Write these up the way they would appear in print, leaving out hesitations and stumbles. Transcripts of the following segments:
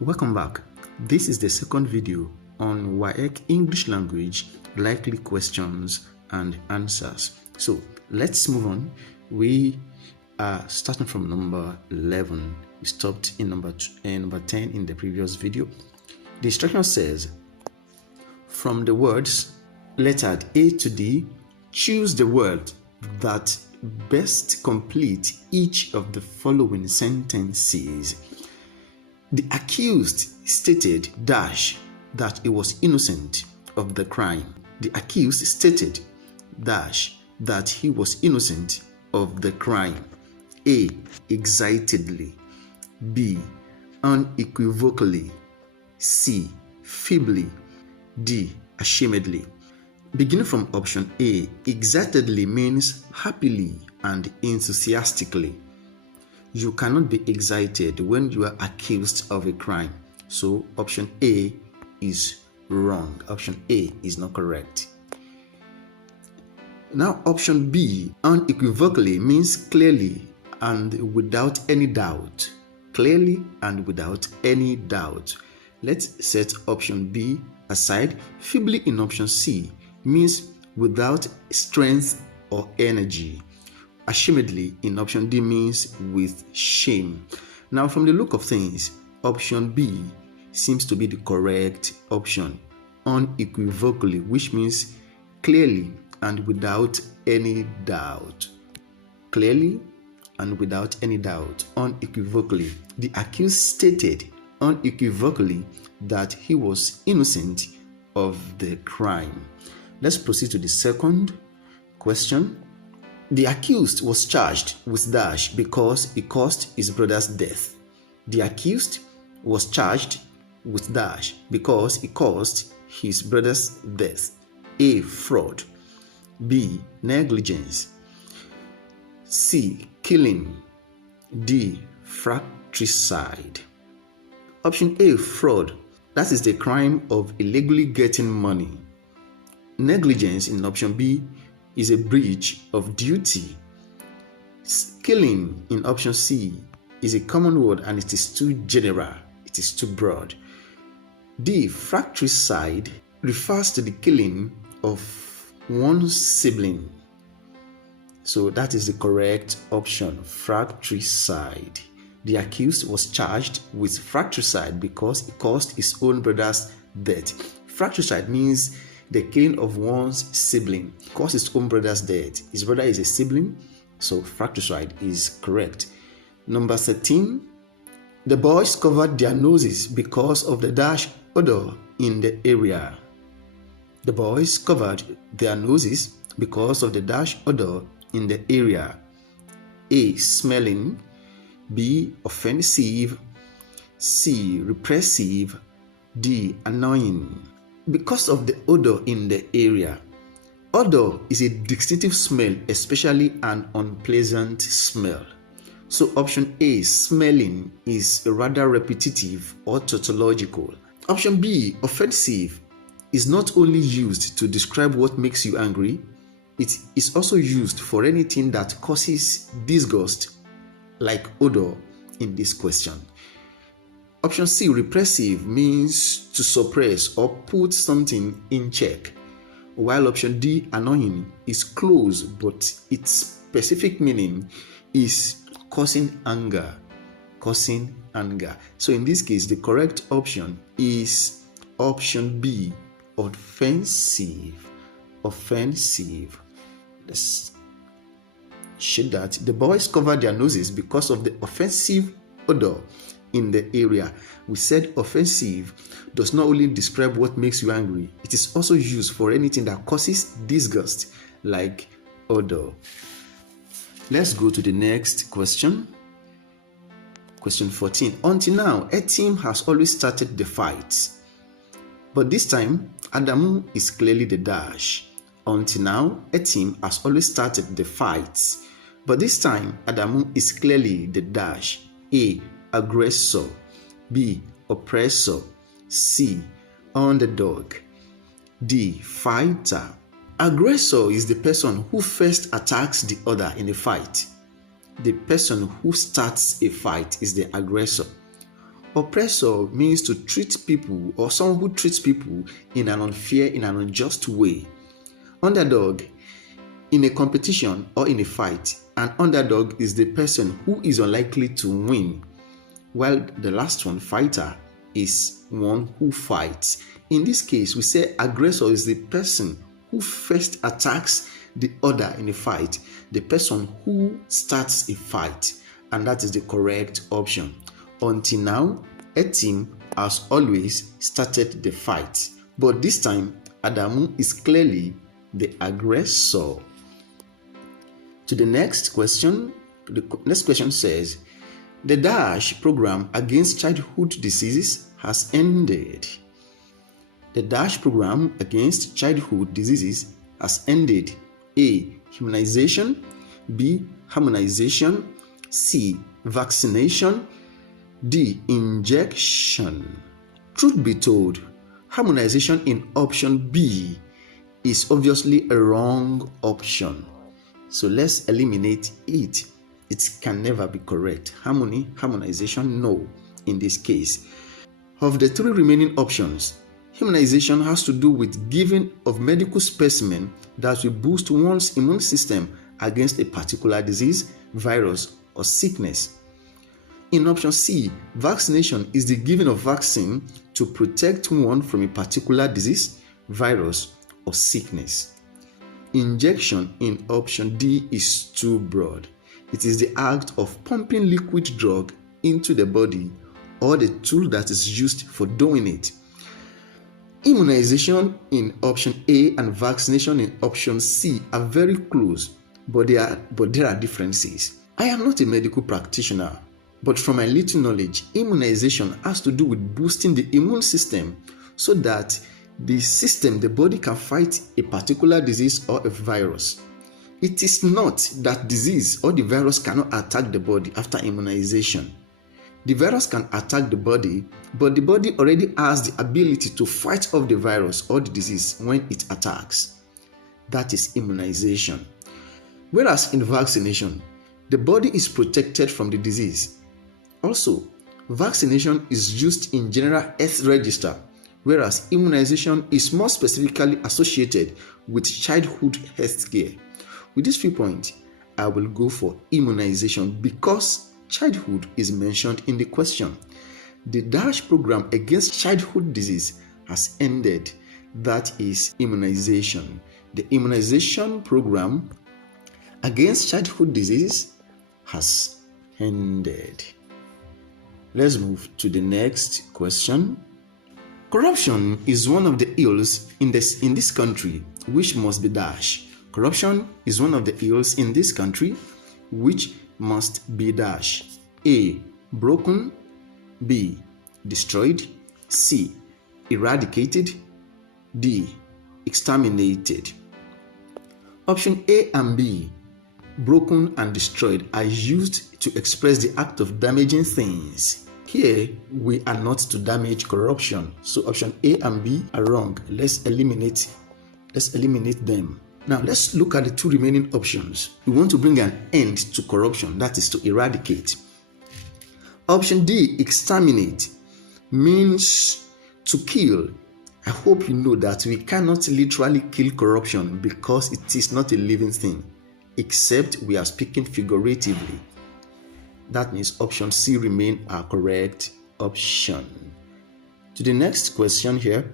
Welcome back. This is the second video on WAEC English language likely questions and answers. So let's move on. We are starting from number 11. We stopped in number 10 in the previous video. The instruction says, from the words lettered A to D, choose the word that best complete each of the following sentences. The accused stated dash that he was innocent of the crime. The accused stated dash that he was innocent of the crime. A. Excitedly. B. Unequivocally. C. Feebly. D. Ashamedly. Beginning from option A, excitedly means happily and enthusiastically. You cannot be excited when you are accused of a crime. So option A is wrong. Option A is not correct. Now option B, unequivocally, means clearly and without any doubt. Clearly and without any doubt. Let's set option B aside. Feebly in option C means without strength or energy. Ashamedly in option D means with shame. Now from the look of things, option B seems to be the correct option. Unequivocally, which means clearly and without any doubt. Clearly and without any doubt. Unequivocally. The accused stated unequivocally that he was innocent of the crime. Let's proceed to the second question. The accused was charged with dash because he caused his brother's death. The accused was charged with dash because he caused his brother's death. A. Fraud. B. Negligence. C. Killing. D. Fratricide. Option A. Fraud. That is the crime of illegally getting money. Negligence in option B is a breach of duty. Killing in option C is a common word and it is too general, it is too broad. D. Fratricide refers to the killing of one sibling. So that is the correct option, fratricide. The accused was charged with fratricide because he caused his own brother's death. Fratricide means the killing of one's sibling, caused his own brother's death. His brother is a sibling, so fratricide is correct. Number 13, the boys covered their noses because of the dash odor in the area. The boys covered their noses because of the dash odor in the area. A. Smelling. B. Offensive. C. Repressive. D. Annoying. Because of the odor in the area. Odor is a distinctive smell, especially an unpleasant smell. So option A, smelling, is rather repetitive or tautological. Option B, offensive, is not only used to describe what makes you angry, it is also used for anything that causes disgust, like odor in this question. Option C, repressive, means to suppress or put something in check, while option D, annoying, is close but its specific meaning is causing anger. Causing anger. So in this case, the correct option is option B, offensive. Offensive. Let's show that the boys covered their noses because of the offensive odor in the area. We said offensive does not only describe what makes you angry, it is also used for anything that causes disgust, like odor. Let's go to the next question. Question 14. Until now, a team has always started the fight, but this time Adamu is clearly the dash. Until now, a team has always started the fights, but this time Adamu is clearly the dash. A. Aggressor. B. Oppressor. C. Underdog. D. Fighter. Aggressor is the person who first attacks the other in a fight. The person who starts a fight is the aggressor. Oppressor means to treat people or someone who treats people in an unfair, in an unjust way. Underdog, in a competition or in a fight, an underdog is the person who is unlikely to win, while the last one, fighter, is one who fights. In this case, we say aggressor is the person who first attacks the other in a fight, the person who starts a fight, and that is the correct option. Until now, a team has always started the fight, but this time Adamu is clearly the aggressor. To the next question. The next question says, the DASH program against childhood diseases has ended. The DASH program against childhood diseases has ended. A. Immunization. B. Harmonization. C. Vaccination. D. Injection. Truth be told, harmonization in option B is obviously a wrong option. So let's eliminate it. It can never be correct. Harmonization, no, in this case. Of the three remaining options, immunization has to do with giving of medical specimen that will boost one's immune system against a particular disease, virus, or sickness. In option C, vaccination is the giving of vaccine to protect one from a particular disease, virus, or sickness. Injection in option D is too broad. It is the act of pumping liquid drug into the body or the tool that is used for doing it. Immunization in option A and vaccination in option C are very close, but there are differences. I am not a medical practitioner, but from my little knowledge, immunization has to do with boosting the immune system so that the body can fight a particular disease or a virus. It is not that disease or the virus cannot attack the body after immunization. The virus can attack the body, but the body already has the ability to fight off the virus or the disease when it attacks. That is immunization. Whereas in vaccination, the body is protected from the disease. Also, vaccination is used in general health register, whereas immunization is more specifically associated with childhood health care. With this viewpoint, I will go for immunization because childhood is mentioned in the question. The DASH program against childhood disease has ended. That is immunization. The immunization program against childhood disease has ended. Let's move to the next question. Corruption is one of the ills in this country which must be dashed. Corruption is one of the ills in this country which must be dashed. A. Broken. B. Destroyed. C. Eradicated. D. Exterminated. Option A and B, broken and destroyed, are used to express the act of damaging things. Here, we are not to damage corruption. So option A and B are wrong. Let's eliminate them. Now, let's look at the two remaining options. We want to bring an end to corruption, that is to eradicate. Option D, exterminate, means to kill. I hope you know that we cannot literally kill corruption because it is not a living thing, except we are speaking figuratively. That means option C remain our correct option. To the next question here,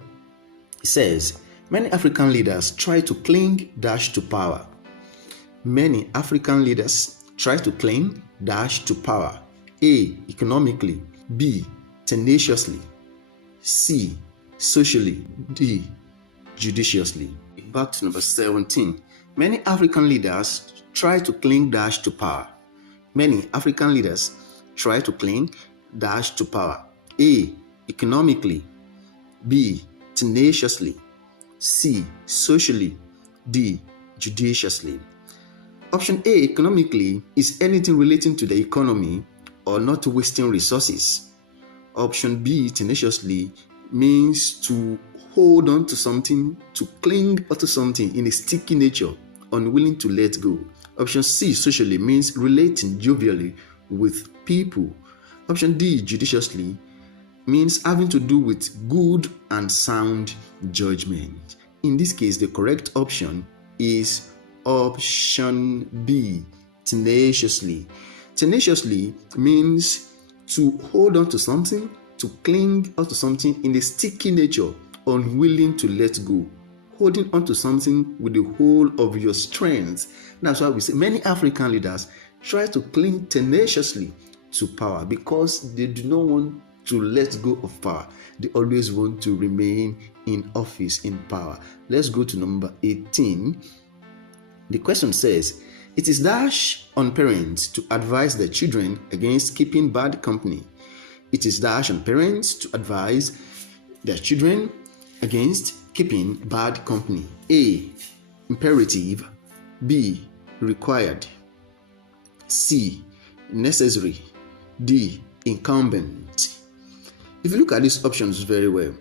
it says, many African leaders try to cling dash to power. Many African leaders try to cling dash to power. A. Economically. B. Tenaciously. C. Socially. D. Judiciously. Back to number 17. Many African leaders try to cling dash to power. Many African leaders try to cling dash to power. A. Economically. B. Tenaciously. C. Socially. D. Judiciously. Option A, economically, is anything relating to the economy or not wasting resources. Option B, tenaciously, means to hold on to something, to cling onto something in a sticky nature, unwilling to let go. Option C, socially, means relating jovially with people. Option D, judiciously, means having to do with good and sound judgment. In this case, the correct option is option B, tenaciously. Tenaciously means to hold on to something, to cling onto something in a sticky nature, unwilling to let go. Holding on to something with the whole of your strength. That's why we say many African leaders try to cling tenaciously to power because they do not want to let go of power. They always want to remain in office, in power. Let's go to number 18. The question says, it is dash on parents to advise their children against keeping bad company. It is dash on parents to advise their children against keeping bad company. A, imperative. B, required. C, necessary. D, incumbent. If you look at these options very well,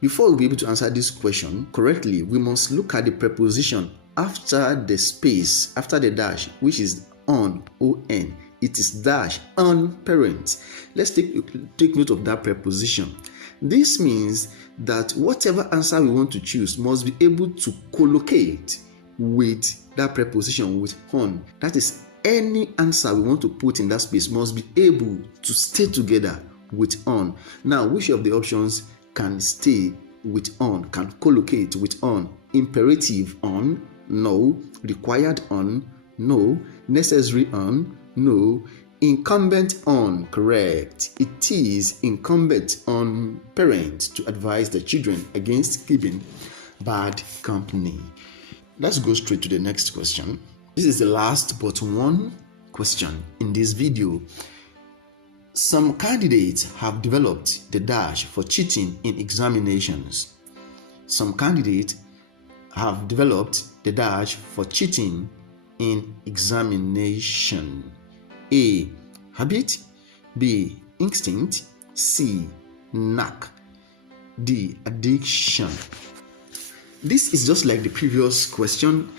before we'll be able to answer this question correctly, we must look at the preposition after the space, after the dash, which is on, on. It is dash on parents. Let's take note of that preposition. This means that whatever answer we want to choose must be able to collocate with that preposition, with on. That is, any answer we want to put in that space must be able to stay together with on. Now, which of the options can stay with on, can collocate with on? Imperative on, no. Required on, no. Necessary on, no. Incumbent on, correct. It is incumbent on parents to advise the children against keeping bad company. Let's go straight to the next question. This is the last but one question in this video. Some candidates have developed the dash for cheating in examinations. Some candidates have developed the dash for cheating in examination. A, habit. B, instinct. C, knack. D, addiction. This is just like the previous question.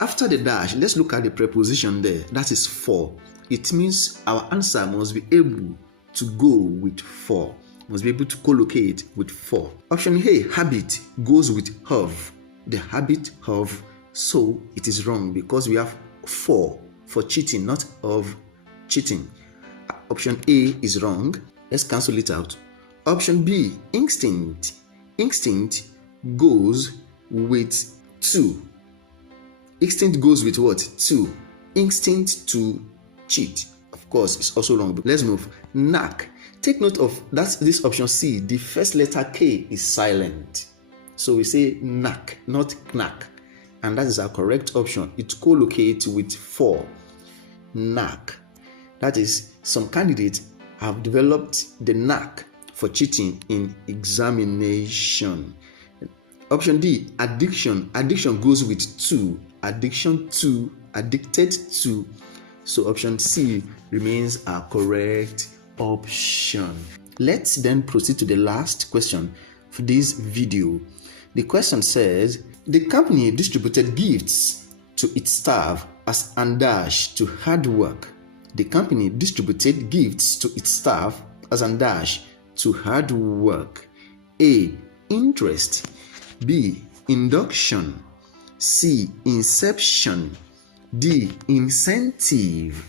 After the dash, let's look at the preposition there. That is for. It means our answer must be able to go with for, must be able to collocate with for. Option A, habit, goes with have. The habit of, so it is wrong because we have for cheating, not of cheating. Option A is wrong. Let's cancel it out. Option B, instinct. Instinct goes with to. Instinct goes with what? To. Instinct to cheat. Of course, it's also wrong. But let's move. Knack. Take note of that. This option C, the first letter K is silent. So we say knack, not knack. And that is our correct option. It collocates with for. Knack. That is, some candidates have developed the knack for cheating in examination. Option D, addiction. Addiction goes with to. Addiction to, addicted to. So option C remains our correct option. Let's then proceed to the last question for this video. The question says, the company distributed gifts to its staff as an dash to hard work. The company distributed gifts to its staff as an dash to hard work. A, interest. B, induction. C, inception. D, incentive.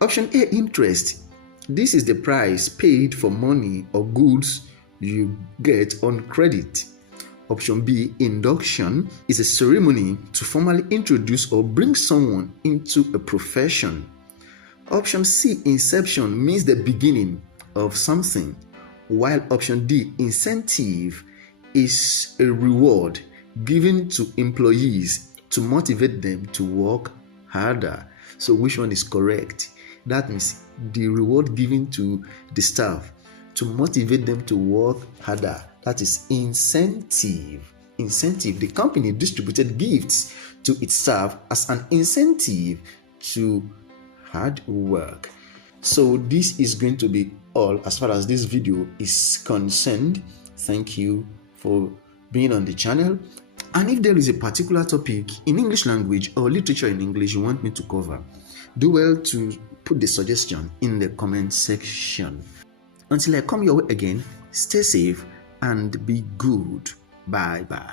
Option A, interest. This is the price paid for money or goods you get on credit. Option B, induction, is a ceremony to formally introduce or bring someone into a profession. Option C, inception, means the beginning of something, while option D, incentive, is a reward given to employees to motivate them to work harder. So which one is correct? That means the reward given to the staff to motivate them to work harder. That is incentive. Incentive. The company distributed gifts to its staff as an incentive to hard work. So this is going to be all as far as this video is concerned. Thank you for being on the channel. And if there is a particular topic in English language or literature in English you want me to cover, do well to put the suggestion in the comment section. Until I come your way again, stay safe and be good. Bye bye.